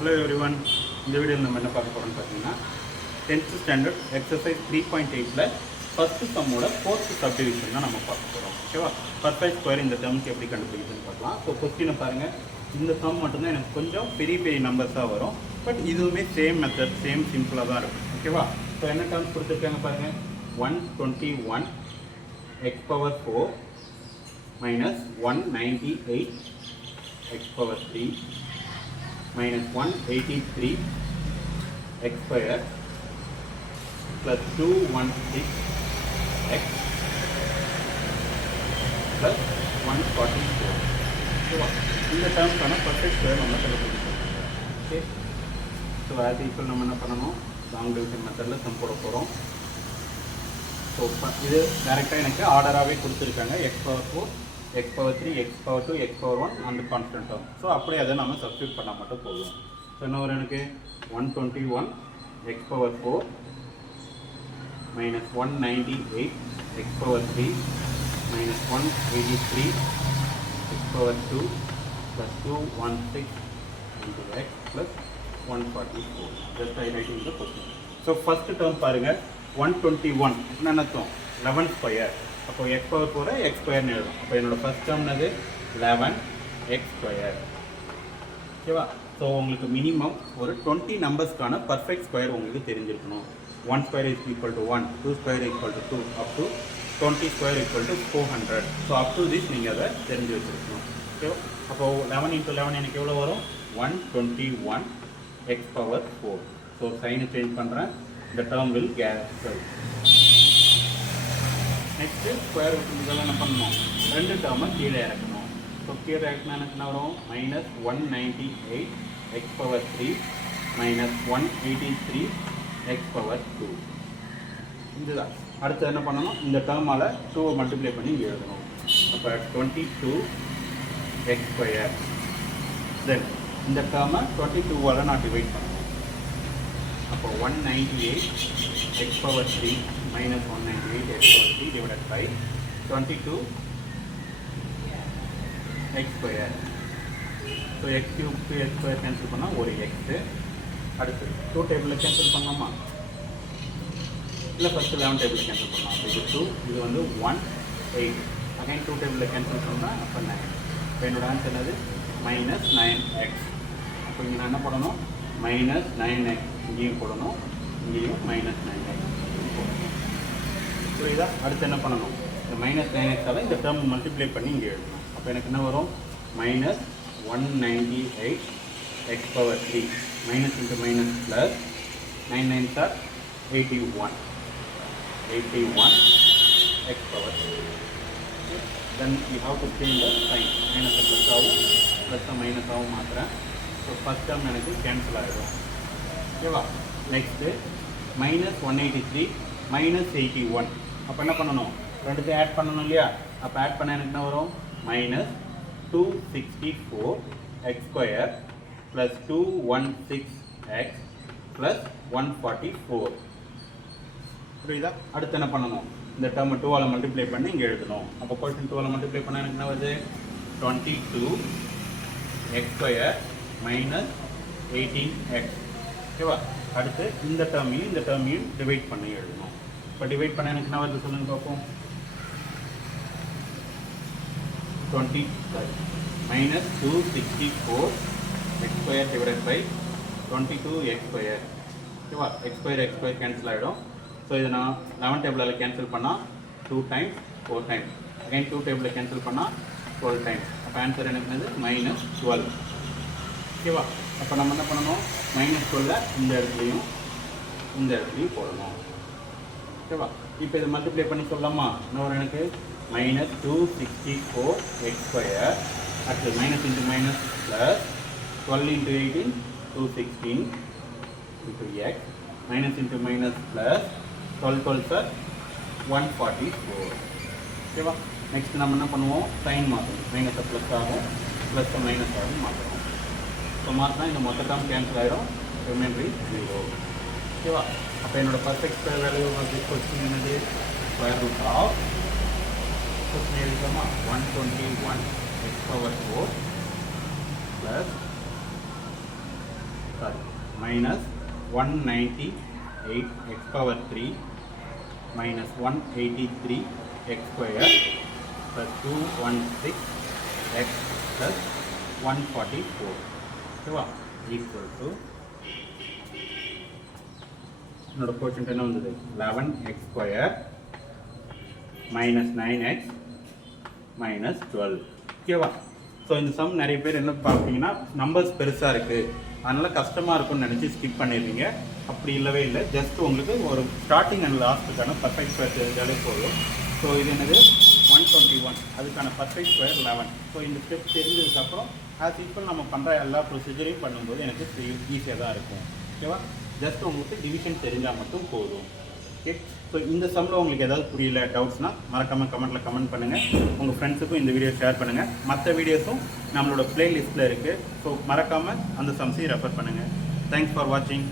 Hello everyone. இந்த வீடியோவில் நம்ம என்ன பார்க்க போகிறோம்னு பார்த்தீங்கன்னா 10th ஸ்டாண்டர்ட் எக்ஸசைஸ் 3.8ல ஃபர்ஸ்ட் சம்மோட ஃபோர்த் சப்டிவிஷன் தான் நம்ம பார்க்க போகிறோம். ஓகேவா? பர்ஃபெக்ட் ஸ்கொயர் இந்த டேர்முக்கு எப்படி கண்டுபிடிக்குதுன்னு பார்க்கலாம். ஸோ கொஸ்டினை பாருங்கள். இந்த சம் மட்டும்தான் எனக்கு கொஞ்சம் பெரிய பெரிய நம்பர்ஸாக வரும். பட் இதுவுமே சேம் மெத்தட், சேம் சிம்பிளாக தான் இருக்கும். ஓகேவா? ஸோ என்ன டேர்ம்ஸ் கொடுத்துருக்காங்க பாருங்கள். 121 x power 4 minus 198 x power 3 minus 183 x square plus 216 x plus 144. So, இந்த டேர்ம்க்கான பர்ஃபெக்ட் ஸ்கொயர் நம்ம கண்டுபிடிக்கணும். ஓகே, ஸோ ஆஸ் ஈக்குவல் நம்ம என்ன பண்ணணும், லாங் டிவிஷன் மெத்தடில் சம் போட போகிறோம். ஸோ இது டேரெக்டாக எனக்கு ஆர்டராகவே கொடுத்துருக்காங்க. X power 4 x power 3 x power 2 x power 1 அந்த கான்ஸ்டன்ட் டேர்ம். ஸோ அப்படியே அதை நம்ம சப்ஸ்டியூட் பண்ணால் மட்டும் போதும். ஸோ என்ன வரும் எனக்கு 121 x power 4 minus 198 x power 3 minus 183 x power 2 plus 216 into x plus 144. Just I writing the question. So first term பாருங்கள் 121 என்ன அர்த்தம், 11 ஸ்கொயர். அப்போ x பவர் 4 x ஸ்கொயர்னு எழுதும். அப்போ என்னோட ஃபர்ஸ்ட் டேர்ம்னது 11 x ஸ்கொயர். ஓகேவா? ஸோ உங்களுக்கு மினிமம் ஒரு 20 நம்பர்ஸ்க்கான பர்ஃபெக்ட் ஸ்கொயர் உங்களுக்கு தெரிஞ்சிருக்கணும். 1 square is equal to 1, 2 square equal to 2, up to 20 square equal to 400. So up to this நீங்கள் அதை தெரிஞ்சு வச்சுருக்கணும். ஓகேவா? அப்போது 11 × 11 எனக்கு எவ்வளோ வரும், 121 x பவர் 4. ஸோ சைனை சேஞ்ச் பண்ணுறேன். இந்த term will cancel. Next square ரூட்டுக்கு என்ன பண்ணணும், ரெண்டு டேர்மை கீழே இறக்கணும். ஸோ கீழே இறக்கினா எனக்கு என்ன வரும், minus 198 x power 3 minus 183 x power 2. இதுதான். அடுத்து என்ன பண்ணணும், இந்த டேர்மால் 2 மல்டிப்ளை பண்ணி இங்கே எழுதணும். அப்போ 22 x ஸ்கொயர். தென் இந்த டேர்மை 22வால் நான் டிவைட் பண்ணணும். அப்போ 198 x power 3 minus 198 x power 3 divided by 22 x square. So x cube to x square cancel பண்ணா ஒரு x. அடுத்து 2 டேபிளில் கேன்சல் பண்ணலாமா, இல்லை ஃபஸ்ட்டு 11 டேபிளில் கேன்சல் பண்ணலாம். இது 2, இது வந்து 1 8. அகைன் 2 டேபிளில் கேன்சல் பண்ணால் அப்போ 9. இப்போ என்னோட ஆன்சர் என்னது, மைனஸ் 9x. அப்போ இங்கே நான் என்ன போடணும், மைனஸ் 9x இங்கேயும் போடணும், இங்கேயும் மைனஸ் 9x. புரியுதா? அடுத்து என்ன பண்ணணும், இந்த மைனஸ் 9x இந்த டேர்ம் மல்டிப்ளை பண்ணி இங்கே எழுதணும். அப்போ எனக்கு என்ன வரும், minus 198 x power 3 minus into minus plus 9 9s are 81 x power 3. Then you have to change the sign. மைனஸை ப்ளஸ் ஆகும், ப்ளஸ்ஸை மைனஸ் ஆகும் மாத்திரம். ஸோ ஃபஸ்ட் டேர்ம் எனக்கு கேன்சல் ஆகிடும். ஓகேவா? Next minus 183 minus 81. அப்போ என்ன பண்ணணும், ரெண்டுத்தையும் ஆட் பண்ணணும் இல்லையா? அப்போ ஆட் பண்ண எனக்கு என்ன வரும், minus 264 x square plus 216 x plus 144. புரியுதா? அடுத்து என்ன பண்ணணும், இந்த டேர்மை 2ஆல் மல்டிப்ளை பண்ணி இங்கே எழுதணும். அப்போ கொஸ்டின் 2ஆல் மல்டிப்ளை பண்ணால் எனக்கு என்ன வருது, 22 x ஸ்கொயர் மைனஸ் 18x. ஓகேவா? அடுத்து இந்த டேர்மையும் டிவைட் பண்ணி எழுதணும். இப்போ டிவைட் பண்ண எனக்கு என்ன வருது சொல்லுங்கள் பார்ப்போம். 20 minus 264 x square divided by 22 x square. ஓகேவா? x ஸ்கொயர் கேன்சல் ஆகிடும். ஸோ இதை நான் 11 டேபிளில் கேன்சல் பண்ணால் 2 times 4 times. அகைன் 2 டேபிளில் கேன்சல் பண்ணால் 12 times. அப்போ ஆன்சர் எனக்கு என்னது, மைனஸ் 12. ஓகேவா? அப்போ நம்ம என்ன பண்ணணும், மைனஸ் 12 இந்த இடத்துலையும் போடணும். ஓகேவா? இப்போ இதை மல்டிப்ளை பண்ணி சொல்லலாமா, இன்னொரு எனக்கு மைனஸ் 264 x ஸ்கொயர் அடுத்து minus into minus plus 12 into 18 216 into x minus into minus plus 12 12 sir 144. ஓகேவா? நெக்ஸ்ட் நம்ம என்ன பண்ணுவோம், சைன் மாற்றணும். மைனஸை ப்ளஸ் ஆகும், ப்ளஸ்ஸை மைனஸ் ஆகும் மாற்றணும். ஸோ மாற்றினா இந்த மொத்த டேர்ம் கேன்சல் ஆகிடும், ரிமைண்டர் 0. ஓகேவா? அப்போ என்னோட பர்ஃபெக்ட் ஸ்கொயர் வேல்யூ கொஸ்டின் என்னது, ஸ்கொயர் ரூட் ஆஃப் கொஸ்டின் எழுதிக்கலாமா, 121 x power 4 plus sorry, minus 198 x power 3 minus 183 x square plus 216 x plus 144 ஓகேவா ஈக்குவல் டு என்னோட கோஷன்ட் என்ன வந்தது 11x square minus 9x minus 12 ஓகேவா. ஸோ இந்த சம் நிறைய பேர் என்ன பார்ப்பீங்கன்னா நம்பர்ஸ் பெருசாக இருக்குது அதனால் கஷ்டமாக இருக்கும்னு நினச்சி ஸ்கிப் பண்ணிடுவீங்க. அப்படி இல்லவே இல்லை, ஜஸ்ட் உங்களுக்கு ஒரு ஸ்டார்டிங் அண்ட் லாஸ்ட்டுக்கான பர்ஃபெக்ட் ஸ்கொயர் தெரிஞ்சாலே போதும். ஸோ இது என்னது 121, அதுக்கான பர்ஃபெக்ட் ஸ்கொயர் 11. ஸோ இந்த ஸ்டெப் தெரிஞ்சதுக்கப்புறம் ஆஸ் ஈக்குவல் நம்ம பண்ணுற எல்லா ப்ரொசீஜரையும் பண்ணும்போது எனக்கு ஈஸியாக தான் இருக்கும் ஓகேவா. ஜஸ்ட் உங்களுக்கு டிவிஷன் தெரிஞ்சால் மட்டும் போதும் ஓகே. ஸோ இந்த சம்மில் உங்களுக்கு ஏதாவது புரியல டவுட்ஸ்னால் மறக்காமல் கமெண்ட்டில் கமெண்ட் பண்ணுங்கள். உங்கள் ஃப்ரெண்ட்ஸுக்கும் இந்த வீடியோ ஷேர் பண்ணுங்கள். மற்ற வீடியோஸும் நம்மளோட ப்ளேலிஸ்ட்டில் இருக்குது. ஸோ மறக்காமல் அந்த சம்ஸையும் ரெஃபர் பண்ணுங்கள். தேங்க்ஸ் ஃபார் வாட்சிங்.